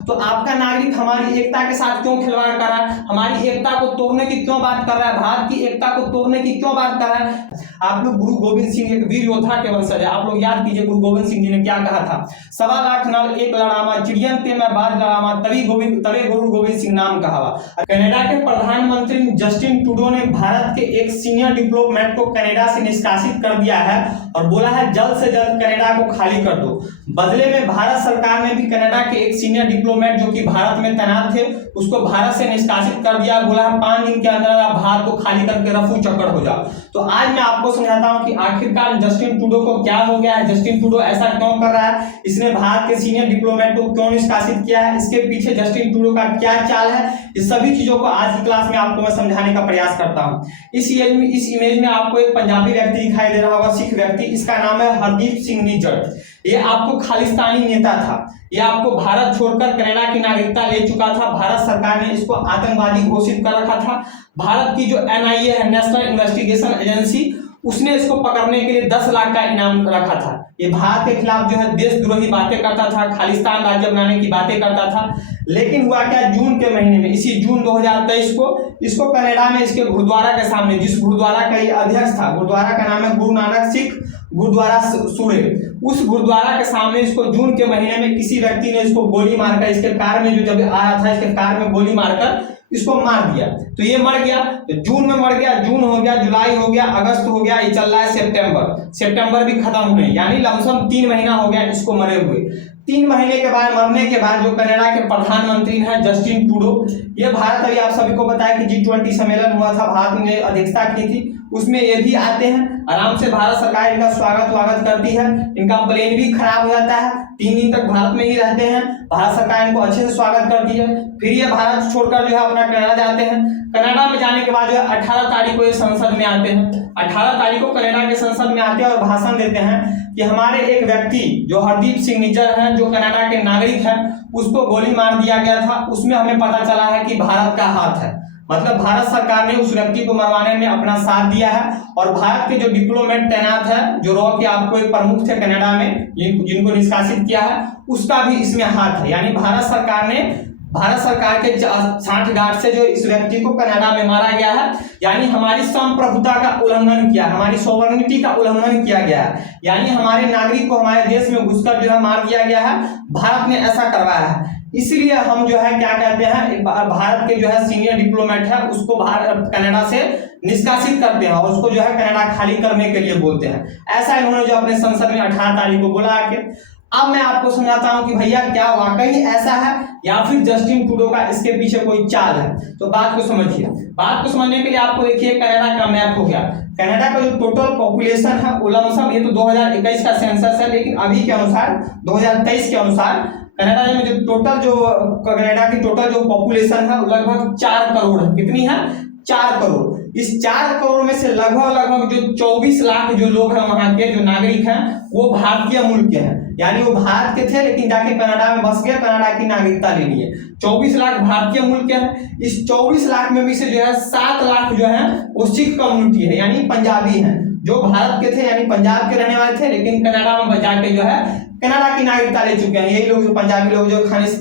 तो आपका नागरिक हमारी एकता के साथ क्यों खिलवाड़ कर रहा है, हमारी एकता को तोड़ने की क्यों बात कर रहा है, भारत की एकता को तोड़ने की क्यों बात कर रहा है। आप लोग गुरु गोविंद सिंह एक वीर योद्धा के वंशज है, आप लोग याद कीजिए गुरु गोविंद सिंह जी ने क्या कहा था, 1.25 लाख नाल एक लड़ामा चिड़ियन ते मैं बाज लड़ामा तभी गुरु गोविंद सिंह नाम कहावा। कनाडा के प्रधानमंत्री जस्टिन ट्रूडो ने भारत के एक सीनियर डिप्लोमेट को कनाडा से निष्कासित कर दिया है और बोला है जल्द से जल्द कनाडा को खाली कर दो। बदले में भारत सरकार ने भी कनाडा के एक सीनियर डिप्लोमेट जो कि भारत में तैनात थे उसको भारत से निष्कासित कर दिया, बोला है 5 दिन के अंदर आप भारत को खाली करके रफू चक्कर हो जाओ। तो आज मैं आपको समझाता हूं कि आखिरकार जस्टिन ट्रूडो को क्या हो गया है, जस्टिन ट्रूडो ऐसा क्यों कर रहा है, इसने भारत के सीनियर डिप्लोमेट को क्यों निष्कासित किया है, इसके पीछे जस्टिन ट्रूडो का क्या चाल है, इस सभी चीजों को आज की क्लास में आपको मैं समझाने का प्रयास करता हूं। इस इमेज में आपको एक पंजाबी व्यक्ति दिखाई दे रहा होगा, सिख व्यक्ति, इसका नाम है हरदीप सिंह निज्जर। ये आपको खालिस्तानी नेता था, ये आपको भारत छोड़कर कनाडा की नागरिकता ले चुका था, भारत सरकार ने इसको आतंकवादी घोषित कर रखा था। भारत की जो NIA है, नेशनल इन्वेस्टिगेशन एजेंसी, उसने इसको पकड़ने के लिए 10 लाख का इनाम रखा था। ये भारत के खिलाफ जो है देशद्रोही बातें करता था, खालिस्तान राज्य बनाने की बातें करता था। लेकिन हुआ क्या, जून के महीने में, इसी जून 2023 को इसको कनाडा में इसके गुरुद्वारा के सामने, जिस गुरुद्वारा का ये अध्यक्ष था, गुरुद्वारा का नाम है गुरु नानक सिख गुरुद्वारा सूरे, उस गुरुद्वारा के सामने इसको जून के महीने में किसी व्यक्ति ने इसको गोली मारकर, इसके कार में जो जब आ रहा था, इसके कार में गोली मारकर इसको मार दिया। तो ये मर गया, तो जून में मर गया, जून हो गया, जुलाई हो गया, अगस्त हो गया, ये चल रहा है सितंबर भी खत्म हुए, यानी लमसम 3 महीना हो गया इसको मरे हुए। 3 महीने के बाद, मरने के बाद जो कनाडा के प्रधानमंत्री हैं जस्टिन ट्रूडो, ये भारत, अभी आप सभी को पता है कि G20 सम्मेलन हुआ था, भारत ने अध्यक्षता की थी, उसमें ये भी आते हैं, आराम से भारत सरकार इनका स्वागत करती है, इनका प्लेन भी खराब हो जाता है, 3 दिन तक भारत में ही रहते हैं, भारत सरकार इनको अच्छे से स्वागत करती है। फिर ये भारत छोड़कर जो है अपना कनाडा जाते हैं। कनाडा में जाने के बाद जो है 18 तारीख को ये संसद में आते हैं, 18 तारीख को कनाडा के संसद में आते हैं और भाषण देते हैं कि हमारे एक व्यक्ति जो हरदीप सिंह निज्जर हैं, जो कनाडा के नागरिक हैं, उसको गोली मार दिया गया था, उसमें हमें पता चला है कि भारत का हाथ है, मतलब भारत सरकार ने उस व्यक्ति को मरवाने में अपना साथ दिया है। और भारत के जो डिप्लोमेट तैनात है, जो रॉ के आपको एक प्रमुख थे कनाडा में, जिनको निष्कासित किया है, उसका भी इसमें हाथ है। यानी भारत सरकार के 60 गार्ड से जो इस व्यक्ति को कनाडा में मारा गया है, यानी हमारी संप्रभुता का उल्लंघन किया, हमारी सॉवरेनिटी का उल्लंघन किया गया है, यानी हमारे नागरिक को हमारे देश में घुसकर जो है मार दिया गया है, भारत ने ऐसा करवाया है। इसलिए हम जो है क्या कहते हैं, भारत के जो है सीनियर डिप्लोमेट है उसको कनाडा से निष्कासित करते हैं और उसको जो है कनाडा खाली करने के लिए बोलते हैं। ऐसा इन्होंने जो अपने संसद में 18 तारीख को बोला के। अब मैं आपको समझाता हूं कि भैया क्या वाकई ऐसा है या फिर जस्टिन ट्रूडो का इसके पीछे कोई चाल है। तो बात को समझिए, बात को समझने के लिए आपको देखिए कनाडा का मैप हो गया। कनाडा का जो टोटल पॉपुलेशन है वो लमसम, ये तो 2021 का सेंसस है, लेकिन अभी के अनुसार 2023 के अनुसार कनाडा में जो कनाडा की टोटल जो पॉपुलेशन है लगभग 4 करोड़ है। कितनी है? 4 करोड़। इस 4 करोड़ में से लगभग जो 24 लाख जो लोग हैं वहां के जो नागरिक हैं वो भारतीय मूल के हैं, यानी वो भारत के थे लेकिन जाके कनाडा में बस गए, कनाडा की नागरिकता ले लिए। 24 लाख भारतीय मूल के हैं। इस 24 लाख में भी से जो है 7 लाख जो है वो सिख कम्युनिटी है, यानी पंजाबी हैं, जो भारत के थे यानी पंजाब के रहने वाले थे, लेकिन कनाडा में जाके जो है कनाडा की नागरिकता ले चुके हैं। यही लोग जो पंजाबी लोग जो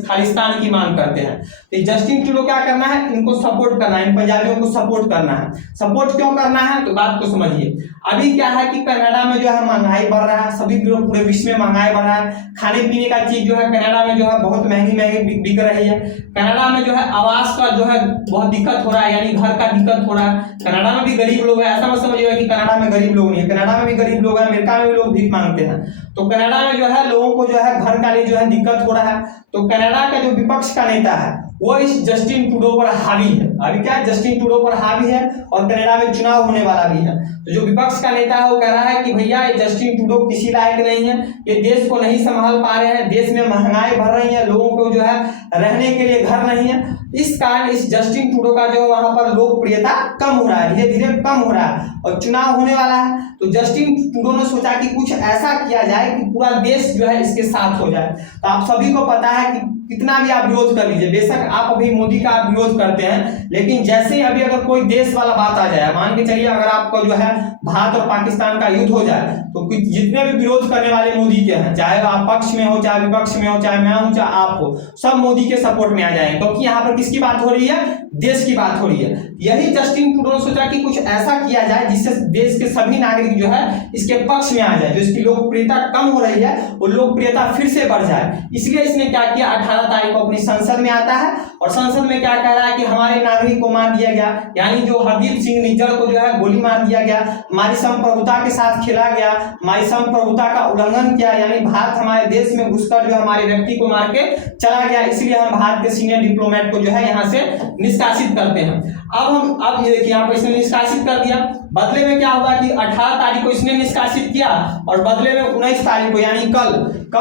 खालिस्तान की मांग करते हैं। तो जस्टिन ट्रूडो क्या करना है, इनको सपोर्ट करना है, इन पंजाबियों को सपोर्ट करना है। सपोर्ट क्यों करना है, तो बात को समझिए। अभी क्या है कि कनाडा में जो है महंगाई बढ़ रहा है, सभी पूरे विश्व में महंगाई बढ़ रहा है। खाने पीने का चीज जो है कनाडा में जो है बहुत महंगी बिक रही है। कनाडा में जो है आवास का जो है बहुत दिक्कत हो रहा है, यानी घर का दिक्कत हो रहा है। कनाडा में भी गरीब लोग है, ऐसा मत समझिएगा कि कनाडा में गरीब लोग नहीं है, कनाडा में भी गरीब लोग हैं, अमेरिका में भी लोग भीख मांगते हैं। तो कनाडा में जो है लोगों को जो है घर का लिए जो है दिक्कत हो रहा है। तो कनाडा का जो विपक्ष का नेता है वो इस जस्टिन ट्रूडो पर हावी है। अभी क्या है, जस्टिन ट्रूडो पर हावी है और कनाडा में चुनाव होने वाला भी है। तो जो विपक्ष का नेता है वो कह रहा है कि भैया ये जस्टिन ट्रूडो किसी लायक नहीं है, ये देश को नहीं संभाल पा रहे हैं, देश में महंगाई बढ़ रही है, लोगों को जो है रहने के लिए घर नहीं है। इस कारण इस जस्टिन ट्रूडो का जो वहां पर लोकप्रियता कम हो रहा है, धीरे धीरे कम हो रहा है और चुनाव होने वाला है। तो जस्टिन ट्रूडो ने सोचा कि कुछ ऐसा किया जाए कि पूरा देश जो है इसके साथ हो जाए। तो आप सभी को पता है कि कितना भी आप विरोध कर लीजिए, बेशक आप अभी मोदी का आप विरोध करते हैं, लेकिन जैसे ही अभी अगर कोई देश वाला बात आ जाए, मान के चलिए अगर आपका जो है भारत और पाकिस्तान का युद्ध हो जाए, तो जितने भी विरोध करने वाले मोदी के हैं, चाहे आप पक्ष में हो, चाहे विपक्ष में हो, चाहे मैं हूं, चाहे आप हो, सब मोदी के सपोर्ट में आ जाएंगे, क्योंकि यहाँ पर किसकी बात हो रही है? देश की बात हो रही है। यही जस्टिन ट्रूडो ने सोचा कि कुछ ऐसा किया जाए जिससे देश के सभी नागरिक जो है इसके पक्ष में आ जाए, जो इसकी लोकप्रियता कम हो रही है वो लोकप्रियता फिर से बढ़ जाए। इसलिए इसने क्या किया, 18 तारीख को अपनी संसद में आता है और संसद में क्या कह रहा है कि हमारे नागरिक को मार दिया गया, यानी जो हरदीप सिंह निज्जर को जो है गोली मार दिया गया, हमारी संप्रभुता के साथ खेला गया, हमारी संप्रभुता का उल्लंघन किया, यानी भारत हमारे देश में घुसकर जो हमारे व्यक्ति को मार के चला गया, इसलिए हम भारत के सीनियर डिप्लोमेट को जो है यहाँ से निष्कासित करते हैं। अब ये देखिए यहाँ पर इसने निष्कासित कर दिया। बदले में क्या होगा कि 18 तारीख को इसने निष्कासित किया और बदले में 19 तारीख को यानी कल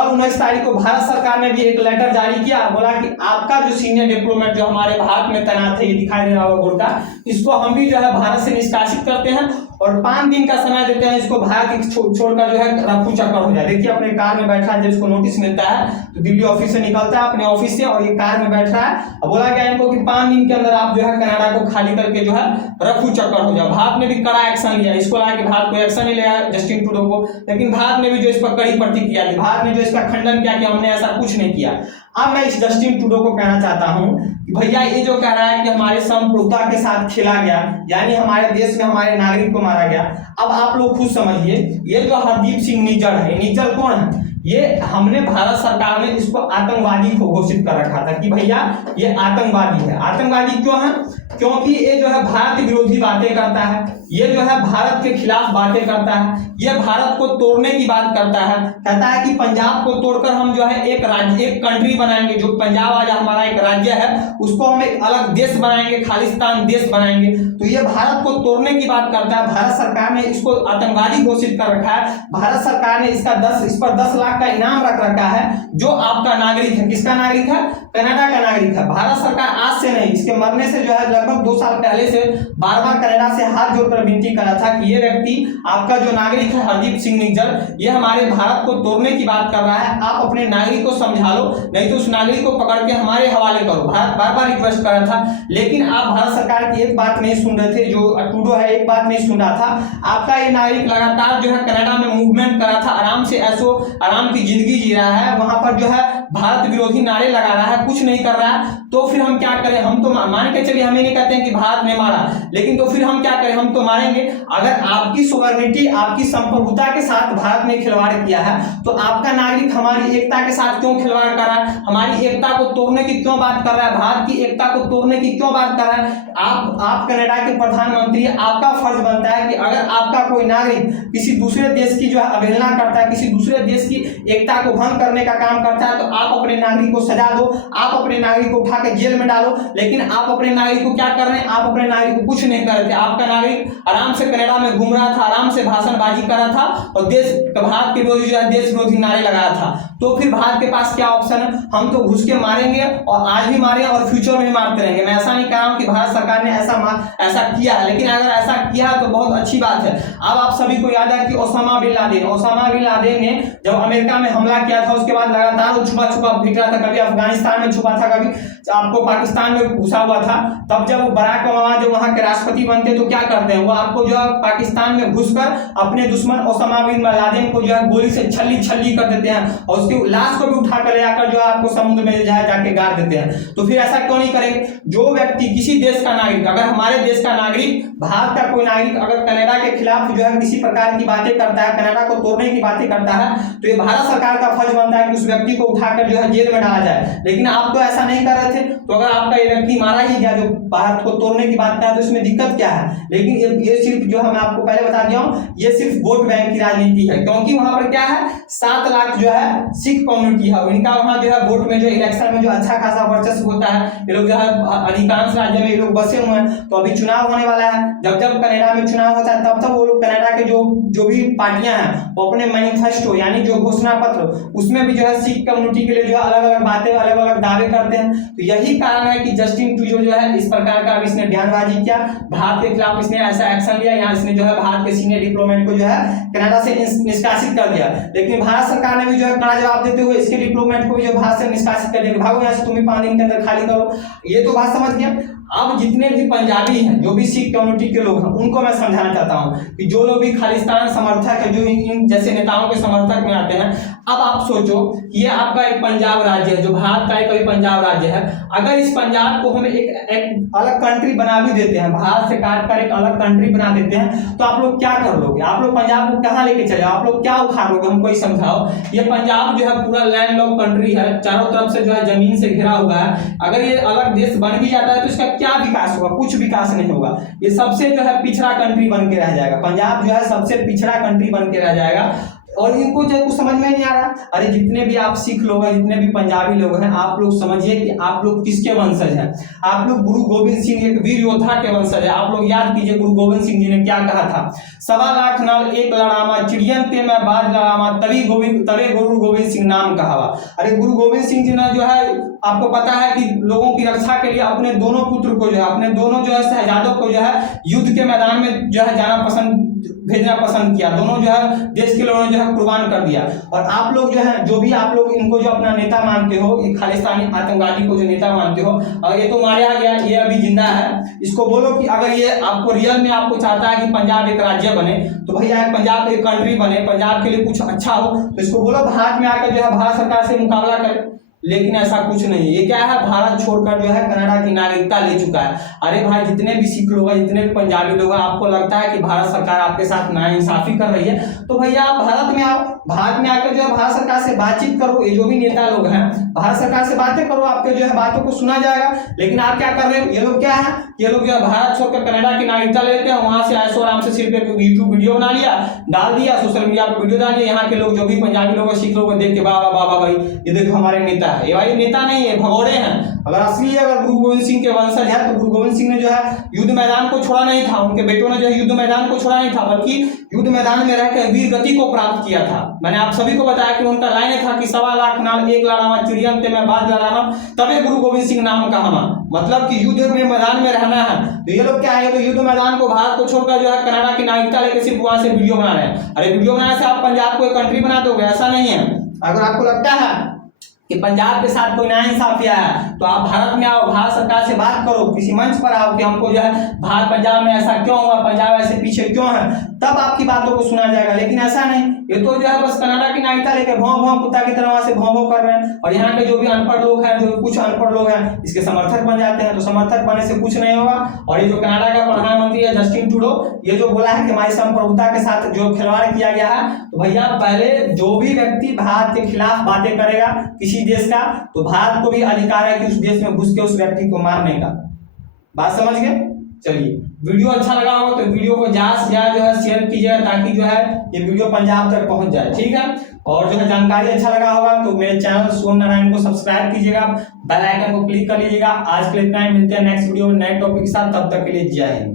19 तारीख को भारत सरकार ने भी एक लेटर जारी किया, बोला कि आपका जो सीनियर डिप्लोमेट जो हमारे भारत में तैनात है, ये दिखाई दे रहा होगा गोरखा, इसको हम भी जो है भारत से निष्कासित करते हैं और 5 दिन का समय देते हैं इसको भारत छोड़कर जो है रफू चक्कर हो जाए। देखिए अपने कार में बैठा है, जब इसको नोटिस मिलता है तो दिल्ली ऑफिस से निकलता है अपने ऑफिस से और ये कार में बैठ रहा है। अब बोला गया इनको कि 5 दिन के अंदर आप जो है कनाडा को खाली करके जो है रफू चक्कर हो जाए। भारत ने भी कड़ा एक्शन लिया, इसको लगा कि भारत को एक्शन नहीं लिया जस्टिन ट्रूडो को, लेकिन भारत ने भी जो इस पर कड़ी प्रतिक्रिया दी, भारत ने जो इसका खंडन किया कि हमने ऐसा कुछ नहीं किया। अब मैं इस जस्टिन ट्रूडो को कहना चाहता हूं कि भैया ये जो कह रहा है कि हमारे संप्रभुता के साथ खेला गया, यानी हमारे देश में हमारे नागरिक को मारा गया, अब आप लोग खुद समझिए, ये जो हरदीप सिंह निज्जर है, निज्जर कौन है? ये हमने भारत सरकार ने इसको आतंकवादी को घोषित कर रखा था कि भैया ये आतंकवादी है। आतंकवादी क्यों है? क्योंकि ये जो है भारत विरोधी बातें करता है, ये जो है भारत के खिलाफ बातें करता है, ये भारत को तोड़ने की बात करता है, कहता है कि पंजाब को तोड़कर हम जो है एक राज्य, एक कंट्री बनाएंगे, जो पंजाब आज हमारा एक राज्य है उसको हम एक अलग देश बनाएंगे, खालिस्तान देश बनाएंगे। तो ये भारत को तोड़ने की बात करता है। भारत सरकार ने इसको आतंकवादी घोषित कर रखा है। भारत सरकार ने इस पर 10 लाख का इनाम रख रखा है। जो आपका नागरिक है, किसका नागरिक है? कनाडा का नागरिक है। भारत सरकार आज से नहीं, इसके मरने से जो है लगभग 2 साल पहले से बार बार कनाडा से हाथ जोड़कर विनती करा था कि ये व्यक्ति आपका जो नागरिक है हरदीप सिंह निज्जर, ये हमारे भारत को तोड़ने की बात कर रहा है, आप अपने नागरिक को समझा लो, नहीं तो उस नागरिक को पकड़ के हमारे हवाले करो। भारत बार बार रिक्वेस्ट कर रहा था, लेकिन आप भारत सरकार की एक बात नहीं सुन रहे थे। जो ट्रूडो है एक बात नहीं सुन रहा था। आपका ये नागरिक लगातार जो है कनाडा में मूवमेंट कर रहा था, आराम से ऐसो आराम की जिंदगी जी रहा है, वहां पर जो है भारत विरोधी नारे लगा रहा है, कुछ नहीं कर रहा है। तो फिर हम क्या करें? हम तो मान के चलिए, हमें नहीं कहते हैं कि भारत ने मारा, लेकिन तो फिर हम क्या करें? हम तो मारेंगे। अगर आपकी सोवरेनिटी, आपकी संप्रभुता के साथ भारत ने खिलवाड़ किया है, तो आपका नागरिक हमारी एकता के साथ क्यों खिलवाड़ कर रहा है? हमारी एकता को तोड़ने की क्यों बात कर रहा है? भारत की एकता को तोड़ने की क्यों बात कर रहा है? आप कनाडा के प्रधानमंत्री, आपका फर्ज बनता है कि अगर आपका कोई नागरिक किसी दूसरे देश की जो है अवहेलना करता है, किसी दूसरे देश की एकता को भंग करने का काम करता है, तो आप अपने नागरिक को सजा दो, आप अपने नागरिक को उठा के जेल में डालो। लेकिन आप अपने नागरिक को क्या कर रहे हैं? आप अपने नागरिक को कुछ नहीं कर रहे थे। आपका नागरिक आराम से कनाडा में घूम रहा था, आराम से भाषणबाजी कर रहा था और भारत के विरोधी जो है देश विरोधी नारे लगा रहा था। तो फिर भारत के पास क्या ऑप्शन है? हम तो घुस के मारेंगे, और आज भी मारे और फ्यूचर में भी मारते रहेंगे। मैं ऐसा नहीं कह रहा हूं कि भारत सरकार ने ऐसा किया है, लेकिन अगर ऐसा किया है तो बहुत अच्छी बात है। अब आप सभी को याद है कि ओसामा बिन लादेन ने जब अमेरिका में हमला किया था, उसके बाद लगातार वो छुपा फिर रहा था, कभी अफगानिस्तान में छुपा था, कभी आपको पाकिस्तान में घुसा हुआ था। तब जब वो बराक ओबामा जो वहां के राष्ट्रपति बनते तो क्या करते हैं? वो आपको जो है पाकिस्तान में घुसकर अपने दुश्मन ओसामा बिन लादेन को जो है गोली से छल्ली कर देते हैं और उसकी लाश को भी उठा कर ले जाकर जो है आपको समुद्र में जाके गाड़ देते हैं। तो फिर ऐसा क्यों नहीं करेंगे? जो व्यक्ति किसी देश का नागरिक, अगर हमारे देश का नागरिक, भारत का कोई नागरिक अगर कनाडा के खिलाफ जो है किसी प्रकार की बातें करता है, कनाडा को तोड़ने की बातें करता है, तो ये भारत सरकार का फर्ज बनता है कि उस व्यक्ति को उठाकर जो है जेल में डाला जाए। लेकिन आप तो ऐसा नहीं कर रहे थे। तो अगर आपका ये व्यक्ति मारा ही गया जो भारत को तोड़ने की बात कर, तो इसमें दिक्कत क्या है? लेकिन ये सिर्फ जो मैं आपको पहले बता दिया हूं, ये सिर्फ वोट बैंक की राजनीति है, क्योंकि वहां पर क्या है, 7 लाख जो है सिख कम्युनिटी है, इनका वहां जो है वोट में जो इलेक्शन में जो अच्छा खासा वर्चस्व होता है। ये लोग जो है अधिकांश राज्य में ये लोग बसे हुए हैं। तो अभी चुनाव होने वाला है, जब कनाडा में चुनाव होता है तब वो लोग कनाडा के जो भी पार्टियां हैं वो अपने मैनिफेस्टो यानी जो घोषणा पत्र, उसमें भी जो है सिख कम्युनिटी यूनिटी के लिए जो है अलग अलग बातें, अलग अलग दावे करते हैं। तो यही कारण है कि जस्टिन ट्रूडो जो है इस प्रकार का अब इसने बयानबाजी किया, भारत के खिलाफ इसने ऐसा एक्शन लिया। यहाँ इसने जो है भारत के सीनियर डिप्लोमेट को जो है कनाडा से निष्कासित कर दिया। लेकिन भारत सरकार ने भी जो है कड़ा जवाब देते हुए इसके डिप्लोमेट को भी जो भारत से निष्कासित कर दिया, भागो यहाँ से, तुम भी 5 दिन के अंदर खाली करो। ये तो बात समझ गया। अब जितने भी पंजाबी हैं, जो भी सिख कम्युनिटी के लोग हैं, उनको मैं समझाना चाहता हूं कि जो लोग भी खालिस्तान समर्थक है, जो इन जैसे नेताओं के समर्थक में आते हैं, अब आप सोचो कि ये आपका एक पंजाब राज्य है, जो भारत का एक पंजाब राज्य है। अगर इस पंजाब को हम एक अलग कंट्री बना भी देते हैं, भारत से काट कर एक अलग कंट्री बना देते हैं, तो आप लोग क्या कर लोगे? आप लोग पंजाब को कहाँ लेके चले? आप लोग क्या उखाड़ लोगे? हमको ही समझाओ। ये पंजाब जो है पूरा लैंड लॉक कंट्री है, चारों तरफ से जो है जमीन से घिरा हुआ है। अगर ये अलग देश बन भी जाता है तो इसका क्या विकास होगा? कुछ विकास नहीं होगा। ये सबसे जो है पिछड़ा कंट्री बन के रह जाएगा। पंजाब जो है सबसे पिछड़ा कंट्री बन के रह जाएगा। और इनको जो कुछ समझ में नहीं आ रहा। अरे जितने भी आप सिख लोग हैं, जितने भी पंजाबी लोग हैं, आप लोग समझिए कि आप लोग किसके वंशज हैं। आप लोग गुरु गोविंद सिंह एक वीर योद्धा के वंशज है। आप लोग याद कीजिए गुरु गोविंद सिंह जी ने क्या कहा था, 1.25 लाख नाल एक लड़ामा, चिड़ियन ते मैं बाज लड़ामा, तभी गुरु गोविंद सिंह नाम कहावा। अरे गुरु गोविंद सिंह जी ने जो है, आपको पता है कि लोगों की रक्षा के लिए अपने दोनों पुत्र को जो है, अपने दोनों जो है शहजादों को जो है युद्ध के मैदान में जो है भेजना पसंद किया। दोनों जो है देश के लोगों ने जो है कुर्बान कर दिया। और आप लोग जो है, जो भी आप लोग इनको जो अपना नेता मानते हो, खालिस्तानी आतंकवादी को जो नेता मानते हो, और ये तो मारा गया, ये अभी जिंदा है, इसको बोलो कि अगर ये आपको रियल में आपको चाहता है कि पंजाब एक राज्य बने, तो भैया पंजाब एक कंट्री बने, पंजाब के लिए कुछ अच्छा हो, तो इसको बोलो भारत में आकर जो है भारत सरकार से मुकाबला करे। लेकिन ऐसा कुछ नहीं। ये क्या है, भारत छोड़कर जो है कनाडा की नागरिकता ले चुका है। अरे भाई, जितने भी सिख लोग हैं, जितने भी पंजाबी लोग हैं, आपको लगता है कि भारत सरकार आपके साथ नाइंसाफी कर रही है, तो भैया आप भारत में आओ। भारत में आकर जो है भारत सरकार से बातचीत करो। ये जो भी नेता लोग हैं, भारत सरकार से बातें करो, आपके जो है बातों को सुना जाएगा। लेकिन आप क्या कर रहे हो? ये लोग क्या है, ये लोग जो है भारत छोड़कर कनाडा की नागरिकता लेते हैं, वहां से ऐसो आराम से सिर्फ एक यूट्यूब वीडियो बना लिया, डाल दिया, सोशल मीडिया पर वीडियो डाल दिया। यहाँ के लोग, जो भी पंजाबी लोग, सिख लोग देख के बाबा बाबा भाई ये देखो हमारे नेता है। ये भाई नेता नहीं है, भगोड़े हैं। अगर असली अगर गुरु गोविंद सिंह के वंशज है, तो गुरु गोविंद सिंह ने जो है युद्ध मैदान को छोड़ा नहीं था, उनके बेटों ने जो है युद्ध मैदान को छोड़ा नहीं था, बल्कि युद्ध मैदान में रहकर वीर गति को प्राप्त किया था। मैंने आप सभी को बताया कि उनका लाइन था कि 1.25 लाख नाल एक लड़ावा, चिड़ियन ते मैं बाज लड़ावा, तबे गुरु गोविंद सिंह नाम कहावा। मतलब कि युद्ध में मैदान में रहना है। तो ये लोग क्या है, तो युद्ध मैदान को, भारत को छोड़कर जो है कनाडा की नागरिकता लेकर सिर्फ वहां से वीडियो बना रहे हैं। अरे वीडियो बनाने से आप पंजाब को एक कंट्री बना दोगे? ऐसा नहीं है। अगर आपको लगता है कि पंजाब के साथ कोई नाइंसाफी है, तो आप भारत में आओ, भारत सरकार से बात करो, किसी मंच पर आओ कि हमको जो है भारत पंजाब में ऐसा क्यों हुआ, पंजाब ऐसे पीछे क्यों है, तब आपकी बातों को सुना जाएगा। लेकिन ऐसा नहीं, ये तो जो है बस कनाडा की नागरिकता लेकर भौं भौं कुत्ता की तरह वहां से भौं भौं कर रहे हैं। और यहाँ के जो भी अनपढ़ लोग हैं, जो कुछ अनपढ़ लोग हैं, इसके समर्थक बन जाते हैं। तो समर्थक बनने से कुछ नहीं होगा। और ये जो कनाडा का प्रधानमंत्री है जस्टिन ट्रूडो, ये जो बोला है कि हमारी संप्रभुता के साथ जो खिलवाड़ किया गया है, तो भैया पहले जो भी व्यक्ति भारत के खिलाफ बातें करेगा किसी देश का, तो भारत को भी अधिकार है कि उस देश में घुस के उस व्यक्ति को मारने का। बात समझ गए? चलिए, वीडियो अच्छा लगा हो तो वीडियो को ज्यादा से ज्यादा जो है शेयर कीजिएगा, ताकि जो है ये वीडियो पंजाब तक पहुंच जाए। ठीक है? और जो है जानकारी अच्छा लगा होगा तो मेरे चैनल सोम नारायण को सब्सक्राइब कीजिएगा, बेल आइकन को क्लिक कर लीजिएगा। आज के लिए इतना ही, मिलते हैं नेक्स्ट वीडियो में नए टॉपिक के साथ। तब तक के लिए जय हिंद।